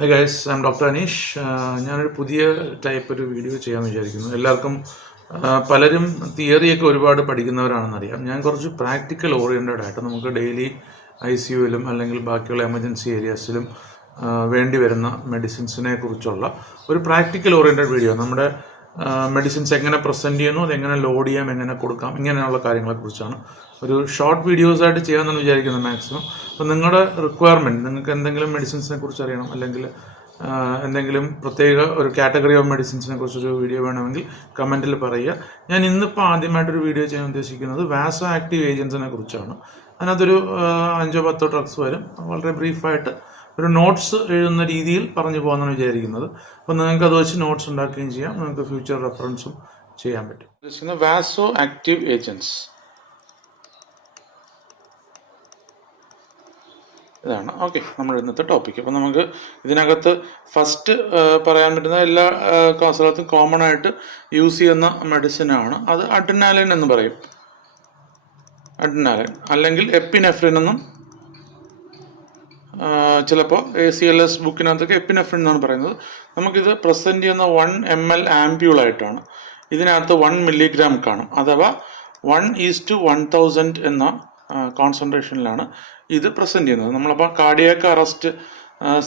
Hi guys, I'm Dr. Anish. ഞാനൊരു പുതിയ type ഒരു വീഡിയോ ചെയ്യാമെന്ന് വിചാരിക്കുന്നു. എല്ലാവർക്കും പലരും തിയറിയൊക്കെ ഒരുപാട് പഠിക്കുന്നവരാണെന്നറിയാം. ഞാൻ കുറച്ച് പ്രാക്ടിക്കൽ ഓറിയൻറ്റഡ് ആയിട്ട് നമുക്ക് ഡെയിലി ICUവിലും അല്ലെങ്കിൽ ബാക്കിയുള്ള എമർജൻസി ഏരിയാസിലും വേണ്ടി വരുന്ന മെഡിസിൻസിനെ കുറിച്ചുള്ള ഒരു പ്രാക്ടിക്കൽ ഓറിയൻറ്റഡ് വീഡിയോ. നമ്മുടെ മെഡിസിൻസ് എങ്ങനെ പ്രസൻറ്റ് ചെയ്യുന്നു, അതെങ്ങനെ ലോഡ് ചെയ്യാം, എങ്ങനെ കൊടുക്കാം, ഇങ്ങനെയുള്ള കാര്യങ്ങളെക്കുറിച്ചാണ് ഒരു ഷോർട്ട് വീഡിയോസ് ആയിട്ട് ചെയ്യാമെന്ന് വിചാരിക്കുന്നത് മാക്സിമം. അപ്പോൾ നിങ്ങളുടെ റിക്വയർമെൻറ്റ്, നിങ്ങൾക്ക് എന്തെങ്കിലും മെഡിസിൻസിനെ കുറിച്ച് അറിയണം, അല്ലെങ്കിൽ എന്തെങ്കിലും പ്രത്യേക ഒരു കാറ്റഗറി ഓഫ് മെഡിസിൻസിനെ കുറിച്ചൊരു വീഡിയോ വേണമെങ്കിൽ കമൻറ്റിൽ പറയുക. ഞാൻ ഇന്നിപ്പോൾ ആദ്യമായിട്ടൊരു വീഡിയോ ചെയ്യാൻ ഉദ്ദേശിക്കുന്നത് വാസോ ആക്റ്റീവ് ഏജൻസിനെ കുറിച്ചാണ്. അതിനകത്തൊരു 5-10 ഡ്രഗ്സ് വരും. വളരെ ബ്രീഫായിട്ട് ഒരു നോട്ട്സ് എഴുതുന്ന രീതിയിൽ പറഞ്ഞു പോകാമെന്നാണ് വിചാരിക്കുന്നത്. അപ്പോൾ നിങ്ങൾക്ക് അത് വെച്ച് നോട്ട്സ് ഉണ്ടാക്കുകയും ചെയ്യാം, നിങ്ങൾക്ക് ഫ്യൂച്ചർ റെഫറൻസും ചെയ്യാൻ പറ്റും. വാസോ ആക്റ്റീവ് ഏജൻസ് ഇതാണ്. ഓക്കെ, നമ്മുടെ ഇന്നത്തെ ടോപ്പിക്. അപ്പോൾ നമുക്ക് ഇതിനകത്ത് ഫസ്റ്റ് പറയാൻ പറ്റുന്ന എല്ലാ സ്ഥലത്തും കോമൺ ആയിട്ട് യൂസ് ചെയ്യുന്ന മെഡിസിനാണ്. അത് അഡ്രിനാലിൻ എന്ന് പറയും. അഡ്രിനാലിൻ അല്ലെങ്കിൽ എപ്പിനെഫ്രിൻ എന്നും ചിലപ്പോൾ ACLS ബുക്കിനകത്തൊക്കെ എപ്പിനെഫ്രിൻ എന്നാണ് പറയുന്നത്. നമുക്കിത് പ്രസൻറ്റ് ചെയ്യുന്ന 1 ml ആംപ്യൂളായിട്ടാണ്. ഇതിനകത്ത് 1 milligram കാണും, അഥവാ 1:1000 എന്ന കോൺസെൻട്രേഷനിലാണ് ഇത് പ്രസൻറ്റ് ചെയ്യുന്നത്. നമ്മളപ്പോൾ cardiac arrest,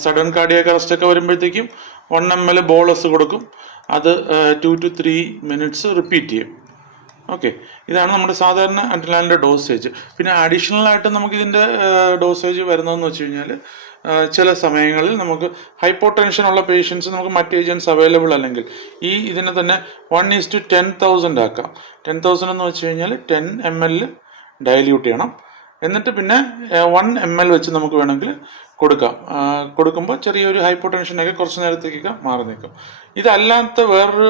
sudden cardiac arrest ഒക്കെ വരുമ്പോഴത്തേക്കും 1 ml ബോളസ് കൊടുക്കും. അത് 2 to 3 minutes റിപ്പീറ്റ് ചെയ്യും. ഓക്കെ, ഇതാണ് നമ്മുടെ സാധാരണ അഡ്രിനാലിൻ്റെ ഡോസേജ്. പിന്നെ അഡീഷണൽ ആയിട്ട് നമുക്കിതിൻ്റെ ഡോസേജ് വരുന്നതെന്ന് വെച്ച് കഴിഞ്ഞാൽ ചില സമയങ്ങളിൽ നമുക്ക് ഹൈപ്പോടെൻഷൻ ഉള്ള പേഷ്യൻസ് നമുക്ക് മറ്റ് ഏജൻസ് അവൈലബിൾ അല്ലെങ്കിൽ ഇതിനെ തന്നെ 1:10,000 ആക്കാം. 10,000 എന്ന് വെച്ച് കഴിഞ്ഞാൽ 10 ml ഡയല്യൂട്ട് ചെയ്യണം. എന്നിട്ട് പിന്നെ 1 ml വെച്ച് നമുക്ക് വേണമെങ്കിൽ കൊടുക്കുമ്പോൾ ചെറിയൊരു ഹൈപ്പോടെൻഷനൊക്കെ കുറച്ച് നേരത്തേക്കൊക്കെ മാറി നിൽക്കും. ഇതല്ലാത്ത വേറൊരു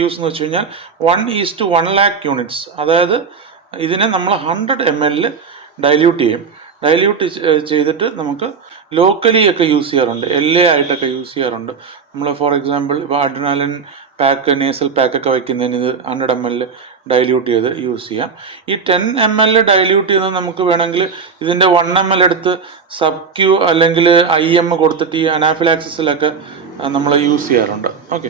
യൂസ് എന്ന് വെച്ച് കഴിഞ്ഞാൽ 1:1 lakh units, അതായത് ഇതിനെ നമ്മൾ 100 ml ഡയല്യൂട്ട് ചെയ്യും. ഡയല്യൂട്ട് ചെയ്തിട്ട് നമുക്ക് ലോക്കലി ഒക്കെ യൂസ് ചെയ്യാറുണ്ട്, LA ആയിട്ടൊക്കെ യൂസ് ചെയ്യാറുണ്ട്. നമ്മൾ ഫോർ എക്സാമ്പിൾ ഇപ്പോൾ അഡ്രിനാലിൻ പാക്ക്, നേസൽ പാക്കൊക്കെ വയ്ക്കുന്നതിന് ഇത് 100 ml ഡയല്യൂട്ട് ചെയ്ത് യൂസ് ചെയ്യാം. ഈ 10 ml ഡയല്യൂട്ട് ചെയ്യുന്നത് നമുക്ക് വേണമെങ്കിൽ ഇതിൻ്റെ 1 ml എടുത്ത് സബ്ക്യൂ അല്ലെങ്കിൽ IM കൊടുത്തിട്ട് ഈ അനാഫിലാക്സിസിലൊക്കെ നമ്മൾ യൂസ് ചെയ്യാറുണ്ട്. ഓക്കെ,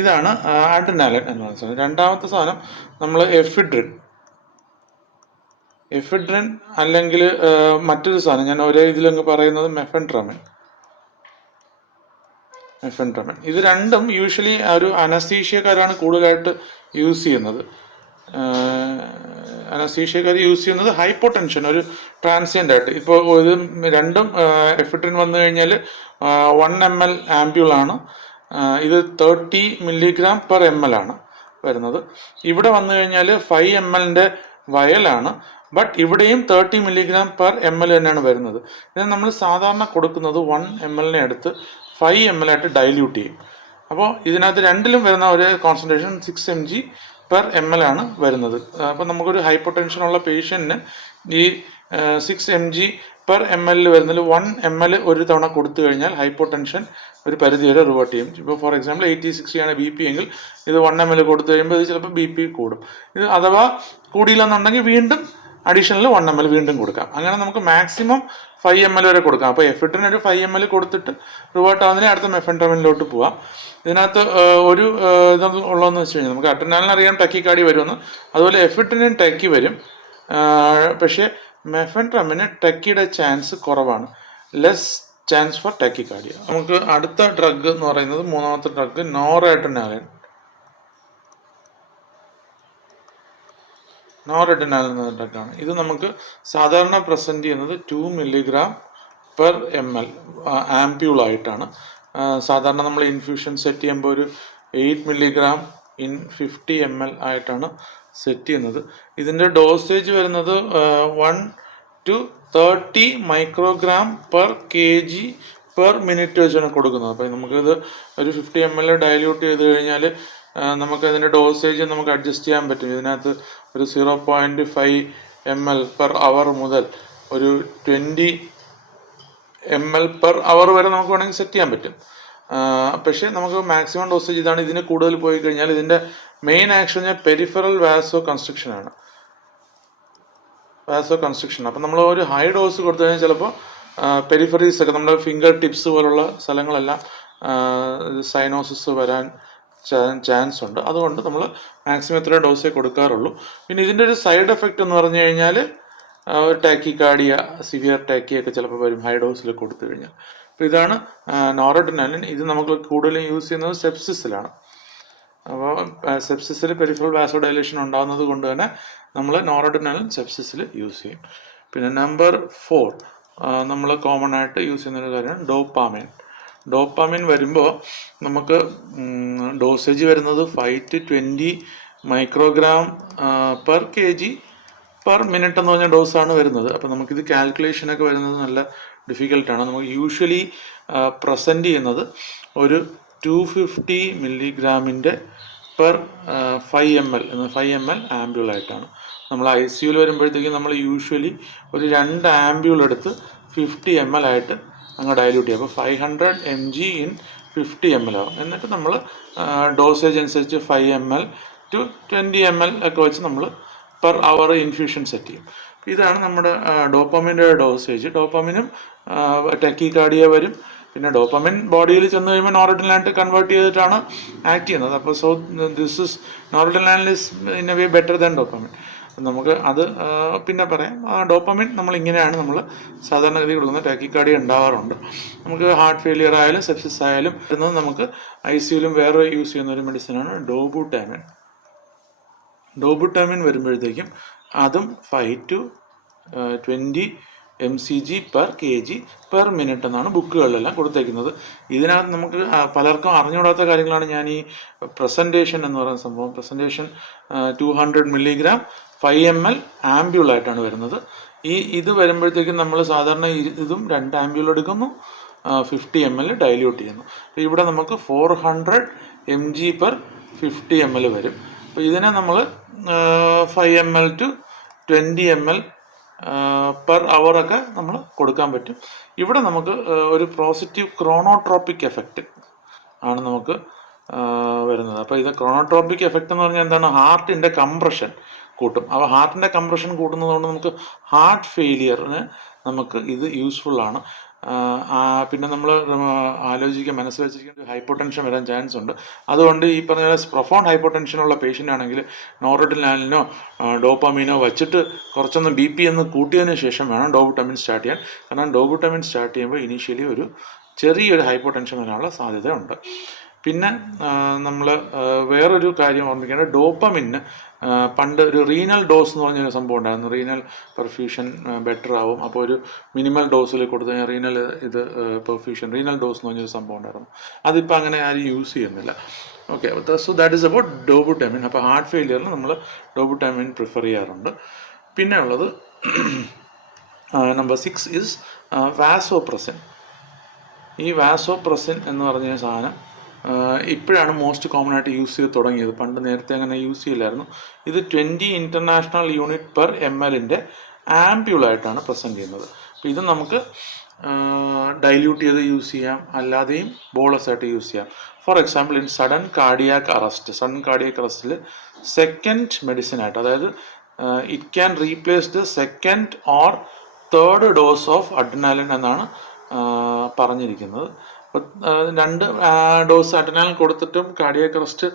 ഇതാണ് അഡ്രിനാലിൻ എന്ന് പറയുന്ന സാധനം. രണ്ടാമത്തെ സാധനം നമ്മൾ എഫിഡ്രിൻ അല്ലെങ്കിൽ മറ്റൊരു സാധനം ഞാൻ ഒരേ ഇതിലങ്ങ് പറയുന്നത് മെഫെൻട്രമിൻ. ഇത് രണ്ടും യൂഷ്വലി ഒരു അനസ്തീഷ്യക്കാരാണ് കൂടുതലായിട്ട് യൂസ് ചെയ്യുന്നത്. അനസ്തീഷ്യക്കാർ യൂസ് ചെയ്യുന്നത് ഹൈപ്പോടെൻഷൻ, ഒരു ട്രാൻസിയൻ്റ് ആയിട്ട്. ഇപ്പോൾ ഇത് രണ്ടും എഫിഡ്രിൻ വന്നു കഴിഞ്ഞാൽ 1 ml ആംപ്യൂളാണ്. ഇത് 30 mg/ml ആണ് വരുന്നത്. ഇവിടെ വന്നു കഴിഞ്ഞാൽ 5 ml വയലാണ്, ബട്ട് ഇവിടെയും 30 mg/ml തന്നെയാണ് വരുന്നത്. ഇത് നമ്മൾ സാധാരണ കൊടുക്കുന്നത് 1 ml എടുത്ത് 5 ml ആയിട്ട് ഡയല്യൂട്ട് ചെയ്യും. അപ്പോൾ ഇതിനകത്ത് രണ്ടിലും വരുന്ന ഒരു കോൺസെൻട്രേഷൻ 6 mg/ml ആണ് വരുന്നത്. അപ്പോൾ നമുക്കൊരു ഹൈപ്പോടെൻഷൻ ഉള്ള പേഷ്യൻറ്റിന് ഈ 6 mg/ml വരുന്നതിൽ 1 ml ഒരു തവണ കൊടുത്തു കഴിഞ്ഞാൽ ഹൈപ്പോടെൻഷൻ ഒരു പരിധി വരെ റിവേർട്ട് ചെയ്യും. ഇപ്പോൾ ഫോർ എക്സാമ്പിൾ 80-60 ആണ് BP എങ്കിൽ ഇത് 1 ml കൊടുത്തു കഴിയുമ്പോൾ ഇത് ചിലപ്പോൾ BP കൂടും. ഇത് അഥവാ കൂടിയില്ലെന്നുണ്ടെങ്കിൽ വീണ്ടും അഡീഷണൽ 1 ml വീണ്ടും കൊടുക്കാം. അങ്ങനെ നമുക്ക് മാക്സിമം 5 ml വരെ കൊടുക്കാം. അപ്പോൾ എഫിഡ്രിൻ ഒരു 5 ml കൊടുത്തിട്ട് റിവേർട്ട് ആവുന്നതിന് അടുത്ത മെഫെൻട്രമിനിലോട്ട് പോവാം. ഇതിനകത്ത് ഒരു ഇതുള്ളതെന്ന് വെച്ച് കഴിഞ്ഞാൽ നമുക്ക് അഡ്രിനാലിൻ അറിയാം ടക്കിക്കാർഡി വരുമെന്ന്, അതുപോലെ എഫിഡ്രിനും ടക്കി വരും. പക്ഷേ മെഫെൻട്രമിന് ടക്കിയുടെ ചാൻസ് കുറവാണ്, ലെസ് ചാൻസ് ഫോർ ടക്കിക്കാർഡിയ. നമുക്ക് അടുത്ത ഡ്രഗ് എന്ന് പറയുന്നത്, മൂന്നാമത്തെ ഡ്രഗ് നോറഡ്രിനാലിൻ എന്ന ഡ്രഗാണ്. ഇത് നമുക്ക് സാധാരണ പ്രസൻറ്റ് ചെയ്യുന്നത് 2 mg/ml ആംപ്യൂളായിട്ടാണ്. സാധാരണ നമ്മൾ ഇൻഫ്യൂഷൻ സെറ്റ് ചെയ്യുമ്പോൾ ഒരു 8 mg in 50 ml ആയിട്ടാണ് സെറ്റ് ചെയ്യുന്നത്. ഇതിൻ്റെ ഡോസേജ് വരുന്നത് 1 to 30 microgram/kg/minute വെച്ചാണ് കൊടുക്കുന്നത്. അപ്പോൾ നമുക്കിത് ഒരു 50 ml ഡയല്യൂട്ട് ചെയ്ത് കഴിഞ്ഞാൽ നമുക്കതിൻ്റെ ഡോസേജ് നമുക്ക് അഡ്ജസ്റ്റ് ചെയ്യാൻ പറ്റും. ഇതിനകത്ത് ഒരു 0.5 ml/hour മുതൽ ഒരു 20 ml/hour വരെ നമുക്ക് വേണമെങ്കിൽ സെറ്റ് ചെയ്യാൻ പറ്റും. പക്ഷേ നമുക്ക് മാക്സിമം ഡോസേജ് ഇതാണ്. ഇതിന് കൂടുതൽ പോയി കഴിഞ്ഞാൽ ഇതിൻ്റെ മെയിൻ ആക്ഷൻ പെരിഫറൽ വാസോ കൺസ്ട്രക്ഷൻ ആണ്. അപ്പം നമ്മൾ ഒരു ഹൈ ഡോസ് കൊടുത്തു കഴിഞ്ഞാൽ ചിലപ്പോൾ പെരിഫറീസ് ഒക്കെ നമ്മുടെ ഫിംഗർ ടിപ്സ് പോലുള്ള സ്ഥലങ്ങളെല്ലാം സൈനോസിസ് വരാൻ ചാൻസ് ഉണ്ട്. അതുകൊണ്ട് നമ്മൾ മാക്സിമം ഇത്ര ഡോസേ കൊടുക്കാറുള്ളൂ. പിന്നെ ഇതിൻ്റെ ഒരു സൈഡ് എഫക്റ്റ് എന്ന് പറഞ്ഞു കഴിഞ്ഞാൽ ഒരു ടാക്കിക്കാർഡിയ, സിവിയർ ടാക്കിയൊക്കെ ചിലപ്പോൾ വരും ഹൈ ഡോസിൽ കൊടുത്തു കഴിഞ്ഞാൽ. അപ്പോൾ ഇതാണ് നോറഡ്രിനാലിൻ. ഇത് നമുക്ക് കൂടുതലും യൂസ് ചെയ്യുന്നത് സെപ്സിസിലാണ്. അപ്പോൾ സെപ്സിസിൽ പെരിഫറൽ വാസോഡൈലേഷൻ ഉണ്ടാകുന്നത് കൊണ്ട് തന്നെ നമ്മൾ നോറഡ്രിനാലിൻ സെപ്സിസിൽ യൂസ് ചെയ്യും. പിന്നെ നമ്പർ 4 നമ്മൾ കോമൺ ആയിട്ട് യൂസ് ചെയ്യുന്നൊരു കാര്യമാണ് ഡോപ്പാമിൻ. ഡോപ്പാമിൻ വരുമ്പോൾ നമുക്ക് ഡോസേജ് വരുന്നത് 5 to 20 microgram per kg per minute എന്ന് പറഞ്ഞ ഡോസാണ് വരുന്നത്. അപ്പോൾ നമുക്കിത് കാൽക്കുലേഷനൊക്കെ വരുന്നത് നല്ല ഡിഫിക്കൽട്ടാണ്. നമുക്ക് യൂഷ്വലി പ്രസൻറ്റ് ചെയ്യുന്നത് ഒരു 250 മില്ലിഗ്രാമിൻ്റെ പെർ 5 ml എന്ന 5 ml ആംബ്യൂളായിട്ടാണ്. നമ്മൾ ICU വരുമ്പോഴത്തേക്കും നമ്മൾ യൂഷ്വലി ഒരു 2 ആംബ്യൂൾ എടുത്ത് 50 ml ആയിട്ട് അങ്ങ് ഡയല്യൂട്ട് ചെയ്യും. അപ്പോൾ 500 mg ഇൻ 50 ml ആവും. എന്നിട്ട് നമ്മൾ ഡോസേജ് അനുസരിച്ച് 5 ml to 20 ml ഒക്കെ വെച്ച് നമ്മൾ പെർ അവർ ഇൻഫ്യൂഷൻ സെറ്റ് ചെയ്യും. ഇതാണ് നമ്മുടെ ഡോപ്പാമിൻ്റെ ഡോസേജ്. ഡോപ്പാമിനും ടാക്കിക്കാർഡിയ വരും. പിന്നെ ഡോപ്പാമിൻ ബോഡിയിൽ ചെന്ന് കഴിയുമ്പോൾ നോറഡ്രിനാലിനായിട്ട് കൺവേർട്ട് ചെയ്തിട്ടാണ് ആക്ട് ചെയ്യുന്നത്. അപ്പോൾ so this is noradrenaline is in a way better than dopamine. നമുക്ക് അത് പിന്നെ പറയാം. ഡോപ്പാമിൻ നമ്മൾ ഇങ്ങനെയാണ് നമ്മൾ സാധാരണഗതി കൊടുക്കുന്നത്. ടാക്കിക്കാർഡിയ ഉണ്ടാകാറുണ്ട്. നമുക്ക് ഹാർട്ട് ഫെയിലിയർ ആയാലും സെപ്സിസ് ആയാലും വരുന്നത് നമുക്ക് ICUലും വേറെ യൂസ് ചെയ്യുന്ന ഒരു മെഡിസിനാണ് ഡോബുടാമിൻ. ഡോബുടാമിൻ വരുമ്പോഴത്തേക്കും അതും 5 to 20 mcg per kg per minute എന്നാണ് ബുക്കുകളിലെല്ലാം കൊടുത്തേക്കുന്നത്. ഇതിനകത്ത് നമുക്ക് പലർക്കും അറിഞ്ഞുകൂടാത്ത കാര്യങ്ങളാണ് ഞാൻ ഈ പ്രസൻറ്റേഷൻ എന്ന് പറയുന്ന സംഭവം. പ്രസൻറ്റേഷൻ 200 മില്ലിഗ്രാം 5 ml ആംബ്യൂളായിട്ടാണ് വരുന്നത്. ഇത് വരുമ്പോഴത്തേക്കും നമ്മൾ സാധാരണ ഇതും 2 ആംബ്യൂൾ എടുക്കുന്നു, 50 ml ഡൈല്യൂട്ട് ചെയ്യുന്നു. അപ്പോൾ ഇവിടെ നമുക്ക് 400 mg per 50 ml വരും. അപ്പോൾ ഇതിനെ നമ്മൾ 5 ml to 20 ml പെർ അവറൊക്കെ നമ്മൾ കൊടുക്കാൻ പറ്റും. ഇവിടെ നമുക്ക് ഒരു പോസിറ്റീവ് ക്രോണോട്രോപ്പിക് എഫക്റ്റ് ആണ് നമുക്ക് വരുന്നത്. അപ്പോൾ ഇത് ക്രോണോട്രോപ്പിക് എഫക്റ്റ് എന്ന് പറഞ്ഞാൽ എന്താണ്? ഹാർട്ടിൻ്റെ കംപ്രഷൻ കൂട്ടും. അപ്പോൾ ഹാർട്ടിൻ്റെ കംപ്രഷൻ കൂട്ടുന്നതുകൊണ്ട് നമുക്ക് ഹാർട്ട് ഫെയിലിയറിന് നമുക്ക് ഇത് യൂസ്ഫുൾ ആണ്. പിന്നെ നമ്മൾ മനസ്സിൽ വെച്ചിരിക്കുന്ന ഹൈപ്പോടെൻഷൻ വരാൻ ചാൻസ് ഉണ്ട്. അതുകൊണ്ട് ഈ പറഞ്ഞ പ്രൊഫൗണ്ട് ഹൈപ്പോടെൻഷനുള്ള പേഷ്യൻ്റ് ആണെങ്കിൽ നോറഡ്രിനാലിനോ ഡോപ്പാമീനോ വെച്ചിട്ട് കുറച്ചൊന്ന് BP ഒന്ന് കൂട്ടിയതിന് ശേഷം വേണം ഡോബുട്ടാമിൻ സ്റ്റാർട്ട് ചെയ്യാൻ. കാരണം ഡോബുട്ടാമിൻ സ്റ്റാർട്ട് ചെയ്യുമ്പോൾ ഇനീഷ്യലി ഒരു ചെറിയൊരു ഹൈപ്പോടെൻഷൻ വരാനുള്ള സാധ്യത ഉണ്ട്. പിന്നെ നമ്മൾ വേറൊരു കാര്യം ഓർമ്മിക്കേണ്ടത്, ഡോപ്പമിന് പണ്ട് ഒരു റീനൽ ഡോസ് എന്ന് പറഞ്ഞൊരു സംഭവം ഉണ്ടായിരുന്നു. റീനൽ പെർഫ്യൂഷൻ ബെറ്റർ ആവും. അപ്പോൾ ഒരു മിനിമൽ ഡോസിൽ കൊടുത്തു കഴിഞ്ഞാൽ റീനൽ ഡോസ് എന്ന് പറഞ്ഞൊരു സംഭവം ഉണ്ടായിരുന്നു. അതിപ്പോൾ അങ്ങനെ ആരും യൂസ് ചെയ്യുന്നില്ല. Okay, so that is about dobutamine. അപ്പോൾ ഹാർട്ട് ഫെയിലിയറിൽ നമ്മൾ ഡോബുട്ടാമിൻ പ്രിഫർ ചെയ്യാറുണ്ട്. പിന്നെ ഉള്ളത് നമ്പർ 6 ഇസ് വാസോപ്രസിൻ. ഈ വാസോപ്രസിൻ എന്ന് പറഞ്ഞ സാധനം ഇപ്പോഴാണ് മോസ്റ്റ് കോമൺ ആയിട്ട് യൂസ് ചെയ്ത് തുടങ്ങിയത്. പണ്ട് നേരത്തെ അങ്ങനെ യൂസ് ചെയ്യില്ലായിരുന്നു. ഇത് 20 international unit per ml ആംപ്യൂളായിട്ടാണ് പ്രസൻറ്റ് ചെയ്യുന്നത്. അപ്പോൾ ഇത് നമുക്ക് ഡൈല്യൂട്ട് ചെയ്ത് യൂസ് ചെയ്യാം, അല്ലാതെയും ബോളസ് ആയിട്ട് യൂസ് ചെയ്യാം. For example in sudden cardiac അറസ്റ്റിൽ സെക്കൻഡ് മെഡിസിൻ ആയിട്ട്, അതായത് it can replace the second or third dose of adrenaline എന്നാണ് പറഞ്ഞിരിക്കുന്നത്. 2 ഡോസ് അഡ്രിനാലിൻ കൊടുത്തിട്ടും കാർഡിയാക് അറസ്റ്റ്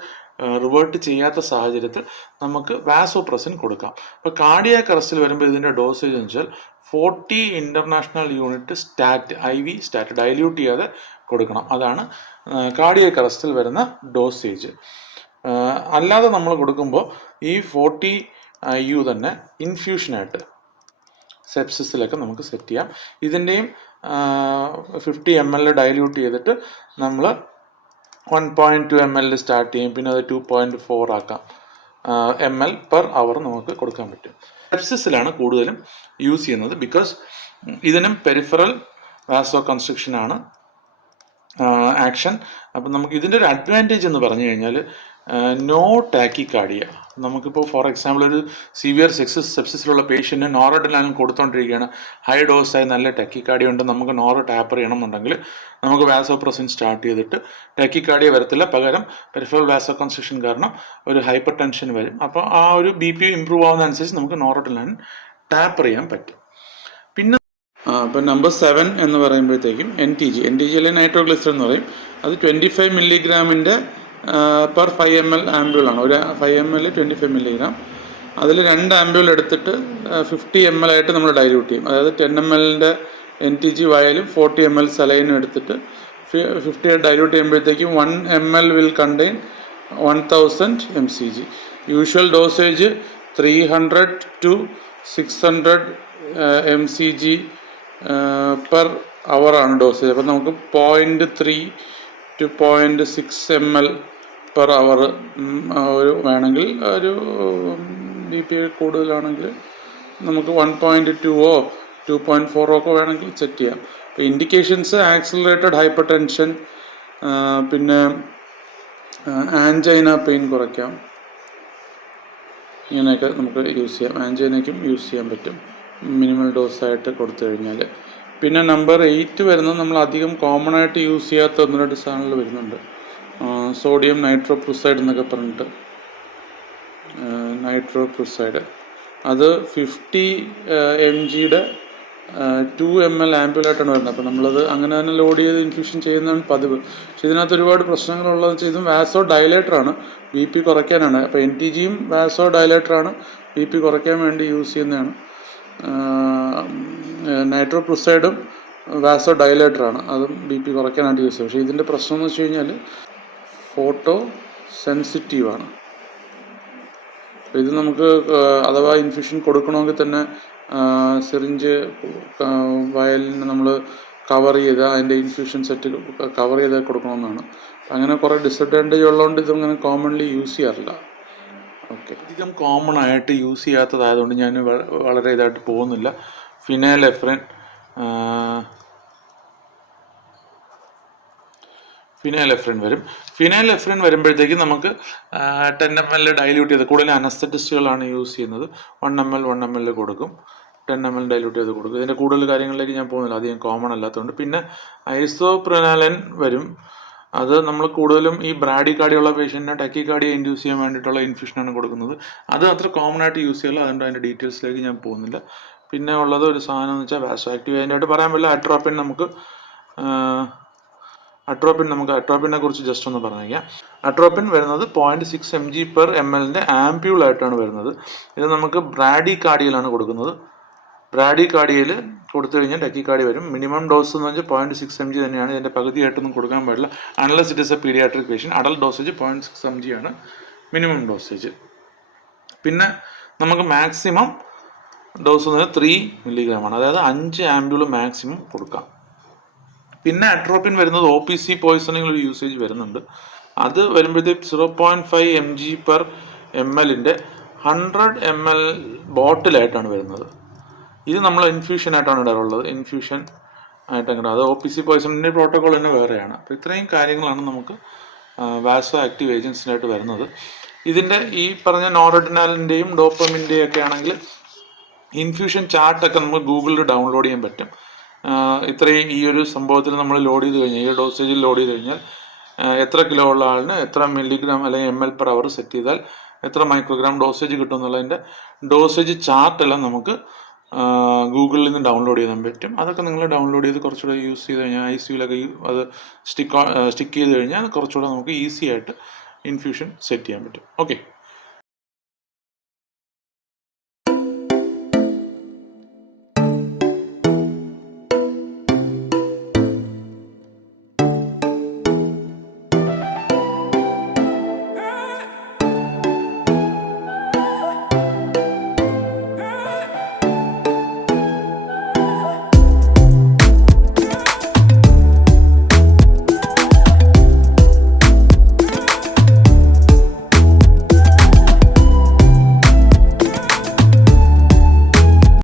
റിവേർട്ട് ചെയ്യാത്ത സാഹചര്യത്തിൽ നമുക്ക് വാസോപ്രസിൻ കൊടുക്കാം. അപ്പോൾ കാർഡിയാക് അറസ്റ്റിൽ വരുമ്പോൾ ഇതിൻ്റെ ഡോസേജ് എന്ന് വെച്ചാൽ 40 international unit IV stat dilute ചെയ്യാതെ കൊടുക്കണം. അതാണ് കാർഡിയാക് അറസ്റ്റിൽ വരുന്ന ഡോസേജ്. അല്ലാതെ നമ്മൾ കൊടുക്കുമ്പോൾ ഈ 40 IU തന്നെ ഇൻഫ്യൂഷനായിട്ട് സെപ്സിസിലൊക്കെ നമുക്ക് സെറ്റ് ചെയ്യാം. ഇതിൻ്റെയും 50 ml ഡൈല്യൂട്ട് ചെയ്തിട്ട് നമ്മൾ 1.2 ml സ്റ്റാർട്ട് ചെയ്യും. പിന്നെ അത് 2.4 ആക്കാം. ml പെർ അവർ നമുക്ക് കൊടുക്കാൻ പറ്റും. സെപ്സിസിലാണ് കൂടുതലും യൂസ് ചെയ്യുന്നത്. ബിക്കോസ് ഇതിനും പെരിഫറൽ വാസോ കൺസ്ട്രിക്ഷൻ ആണ് ആക്ഷൻ. അപ്പം നമുക്ക് ഇതിൻ്റെ ഒരു അഡ്വാൻറ്റേജ് എന്ന് പറഞ്ഞു കഴിഞ്ഞാൽ നോ ടാക്കിക്കാർഡിയ. നമുക്കിപ്പോൾ ഫോർ എക്സാമ്പിൾ ഒരു സിവിയർ സെപ്സിസിലുള്ള പേഷ്യൻറ്റ് നോറഡ്രിനാലിൻ കൊടുത്തുകൊണ്ടിരിക്കുകയാണ്, ഹൈ ഡോസായി നല്ല ടാക്കിക്കാർഡിയ ഉണ്ട്, നമുക്ക് ടാപ്പർ ചെയ്യണമെന്നുണ്ടെങ്കിൽ നമുക്ക് വാസോപ്രസിൻ സ്റ്റാർട്ട് ചെയ്തിട്ട് ടാക്കിക്കാർഡിയ വരത്തില്ല. പകരം പെരിഫറൽ വാസോ കൺസ്ട്രിക്ഷൻ കാരണം ഒരു ഹൈപ്പർ ടെൻഷൻ വരും. അപ്പോൾ ആ ഒരു BP ഇമ്പ്രൂവ് ആവുന്നതനുസരിച്ച് നമുക്ക് നോറഡ്രിനാലിൻ ടാപ്പർ ചെയ്യാൻ പറ്റും. പിന്നെ അപ്പോൾ നമ്പർ 7 എന്ന് പറയുമ്പോഴത്തേക്കും NTG അല്ലെങ്കിൽ നൈട്രോഗ്ലിസറിൻ എന്ന് പറയും. അത് 25 മില്ലിഗ്രാമിൻ്റെ പെർ 5 ml ആംബ്യൂളാണ്. ഒരു 5 ml 25 മില്ലിഗ്രാം. അതിൽ 2 ആംബ്യൂൾ എടുത്തിട്ട് 50 ml ആയിട്ട് നമ്മൾ ഡൈല്യൂട്ട് ചെയ്യും. അതായത് 10 ml NTG വായാലും 40 ml സലൈനും എടുത്തിട്ട് 50 ഡൈല്യൂട്ട് ചെയ്യുമ്പോഴത്തേക്കും 1 ml will contain 1000 mcg. Usual dosage 300 to 600 mcg per hour ആണ് ഡോസേജ്. അപ്പോൾ നമുക്ക് 0.3 to 0.6 ml പെർ അവർ ഒരു വേണമെങ്കിൽ, ഒരു BP കൂടുതലാണെങ്കിൽ നമുക്ക് 1.2 2.4 ഒക്കെ വേണമെങ്കിൽ സെറ്റ് ചെയ്യാം. അപ്പോൾ ഇൻഡിക്കേഷൻസ് ആക്സിലറേറ്റഡ് ഹൈപ്പർ ടെൻഷൻ, പിന്നെ ആൻജൈന പെയിൻ കുറയ്ക്കാം, ഇങ്ങനെയൊക്കെ നമുക്ക് യൂസ് ചെയ്യാം. ആൻജൈനയ്ക്കും യൂസ് ചെയ്യാൻ പറ്റും മിനിമൽ ഡോസായിട്ട് കൊടുത്തു കഴിഞ്ഞാൽ. പിന്നെ നമ്പർ 8 വരുന്നത് നമ്മൾ അധികം കോമൺ ആയിട്ട് യൂസ് ചെയ്യാത്ത 1-2 സാധനങ്ങൾ വരുന്നുണ്ട്. സോഡിയം നൈട്രോപ്രൊസൈഡ് എന്നൊക്കെ പറഞ്ഞിട്ട്, നൈട്രോപ്രൊസൈഡ് അത് 50 mgയുടെ 2 ml ആംപ്യൂളായിട്ടാണ് വരുന്നത്. അപ്പോൾ നമ്മളത് അങ്ങനെ തന്നെ ലോഡ് ചെയ്ത് ഇൻഫ്യൂഷൻ ചെയ്യുന്നതാണ് പതിവ്. പക്ഷേ ഇതിനകത്ത് ഒരുപാട് പ്രശ്നങ്ങളുള്ളതെന്ന് വെച്ചാൽ ഇതും വാസോ ഡയലേറ്ററാണ്, BP കുറയ്ക്കാനാണ്. അപ്പോൾ NTGയും വാസോ ഡയലേറ്ററാണ്, BP കുറയ്ക്കാൻ വേണ്ടി യൂസ് ചെയ്യുന്നതാണ്. നൈട്രോപ്രൊസൈഡും വാസോ ഡയലേറ്ററാണ്, അതും BP കുറയ്ക്കാനായിട്ട് യൂസ് ചെയ്യും. പക്ഷേ ഇതിൻ്റെ പ്രശ്നം എന്ന് വെച്ച് കഴിഞ്ഞാൽ ഫോട്ടോ സെൻസിറ്റീവാണ്. ഇത് നമുക്ക് അഥവാ ഇൻഫ്യൂഷൻ കൊടുക്കണമെങ്കിൽ തന്നെ സിറിഞ്ച് വയലിന് നമ്മൾ കവർ ചെയ്ത് അതിൻ്റെ ഇൻഫ്യൂഷൻ സെറ്റ് കവർ ചെയ്ത് കൊടുക്കണമെന്നാണ്. അങ്ങനെ കുറേ ഡിസഡ്വാൻറ്റേജ് ഉള്ളതുകൊണ്ട് ഇതങ്ങനെ കോമൺലി യൂസ് ചെയ്യാറില്ല. ഓക്കെ, അധികം കോമൺ ആയിട്ട് യൂസ് ചെയ്യാത്തതായതുകൊണ്ട് ഞാൻ വളരെ ഇതായിട്ട് പോകുന്നില്ല. ഫിനൈലെഫ്രിൻ വരും. ഫിനൈലെഫ്രിൻ വരുമ്പോഴത്തേക്കും നമുക്ക് 10 ml ഡൈല്യൂട്ട് ചെയ്ത്, കൂടുതൽ അനസ്തറ്റിസ്റ്റുകളാണ് യൂസ് ചെയ്യുന്നത്. 1 ml കൊടുക്കും, 10 ml ഡൈല്യൂട്ട് ചെയ്ത് കൊടുക്കും. ഇതിൻ്റെ കൂടുതൽ കാര്യങ്ങളിലേക്ക് ഞാൻ പോകുന്നില്ല, അധികം കോമൺ അല്ലാത്തതുകൊണ്ട്. പിന്നെ ഐസോപ്രനാലിൻ വരും. അത് നമ്മൾ കൂടുതലും ഈ ബ്രാഡികാർഡിയുള്ള പേഷ്യൻറ്റിനെ ടെക്കിക്കാർഡിയ ഇൻഡ്യൂസ് ചെയ്യാൻ വേണ്ടിയിട്ടുള്ള ഇൻഫ്യൂഷനാണ് കൊടുക്കുന്നത്. അത് അത്ര കോമൺ ആയിട്ട് യൂസ് ചെയ്യില്ല, അതുകൊണ്ട് അതിൻ്റെ ഡീറ്റെയിൽസിലേക്ക് ഞാൻ പോകുന്നില്ല. പിന്നെ ഉള്ളത് ഒരു സാധനം എന്ന് വെച്ചാൽ വാസോആക്റ്റീവ്. അതിനായിട്ട് പറയാൻ പറ്റില്ല. അട്രോപ്പിനെ കുറിച്ച് ജസ്റ്റ് ഒന്ന് പറഞ്ഞേക്കാം. അട്രോപ്പിൻ വരുന്നത് 0.6 mg per ml ആംപ്യൂളായിട്ടാണ് വരുന്നത്. ഇത് നമുക്ക് ബ്രാഡികാർഡിയയിലാണ് കൊടുക്കുന്നത്. ബ്രാഡികാർഡിയയിൽ കൊടുത്തു കഴിഞ്ഞാൽ ടെക്കിക്കാർഡിയ വരും. മിനിമം ഡോസ് എന്ന് വെച്ചാൽ 0.6 mg തന്നെയാണ്. ഇതിൻ്റെ പകുതിയായിട്ടൊന്നും കൊടുക്കാൻ പാടില്ല, unless it is a pediatric patient. Adult dosage 0.6 mg ആണ് മിനിമം ഡോസേജ്. പിന്നെ നമുക്ക് മാക്സിമം ഡോസ് എന്ന് പറഞ്ഞാൽ 3 mg ആണ്, അതായത് 5 ആംപ്യൂൾ മാക്സിമം കൊടുക്കാം. പിന്നെ അട്രോപ്പിൻ വരുന്നത് OPC പോയ്സണിങ് ഒരു യൂസേജ് വരുന്നുണ്ട്. അത് വരുമ്പോഴത്തേക്ക് 0.5 mg per ml 100 ml ബോട്ടിലായിട്ടാണ് വരുന്നത്. ഇത് നമ്മൾ ഇൻഫ്യൂഷൻ ആയിട്ടാണ് ഇടാറുള്ളത്, ഇൻഫ്യൂഷൻ ആയിട്ടങ്ങനെ. അത് OPC പോയ്സണിൻ്റെ പ്രോട്ടോകോൾ തന്നെ വേറെയാണ്. അപ്പോൾ ഇത്രയും കാര്യങ്ങളാണ് നമുക്ക് വാസോ ആക്റ്റീവ് ഏജൻസിനായിട്ട് വരുന്നത്. ഇതിൻ്റെ ഈ പറഞ്ഞ നോറഡിനാലിൻ്റെയും ഡോപ്പമിൻ്റെയും ഒക്കെ ആണെങ്കിൽ ഇൻഫ്യൂഷൻ ചാർട്ടൊക്കെ നമുക്ക് ഗൂഗിളിൽ ഡൗൺലോഡ് ചെയ്യാൻ പറ്റും. ഇത്രയും ഈ ഒരു സംഭവത്തിൽ നമ്മൾ ലോഡ് ചെയ്ത് കഴിഞ്ഞാൽ, ഈ ഡോസേജിൽ ലോഡ് ചെയ്ത് കഴിഞ്ഞാൽ എത്ര കിലോ ഉള്ള ആളിന് എത്ര മില്ലിഗ്രാം അല്ലെങ്കിൽ ml per hour സെറ്റ് ചെയ്താൽ എത്ര മൈക്രോഗ്രാം ഡോസേജ് കിട്ടും എന്നുള്ളതിൻ്റെ ഡോസേജ് ചാർട്ടെല്ലാം നമുക്ക് ഗൂഗിളിൽ നിന്ന് ഡൗൺലോഡ് ചെയ്യാൻ പറ്റും. അതൊക്കെ നിങ്ങൾ ഡൗൺലോഡ് ചെയ്ത് കുറച്ചുകൂടെ യൂസ് ചെയ്ത് കഴിഞ്ഞാൽ ICUലൊക്കെ അത് സ്റ്റിക്ക് ചെയ്ത് കഴിഞ്ഞാൽ കുറച്ചുകൂടെ നമുക്ക് ഈസി ആയിട്ട് ഇൻഫ്യൂഷൻ സെറ്റ് ചെയ്യാൻ പറ്റും. ഓക്കെ.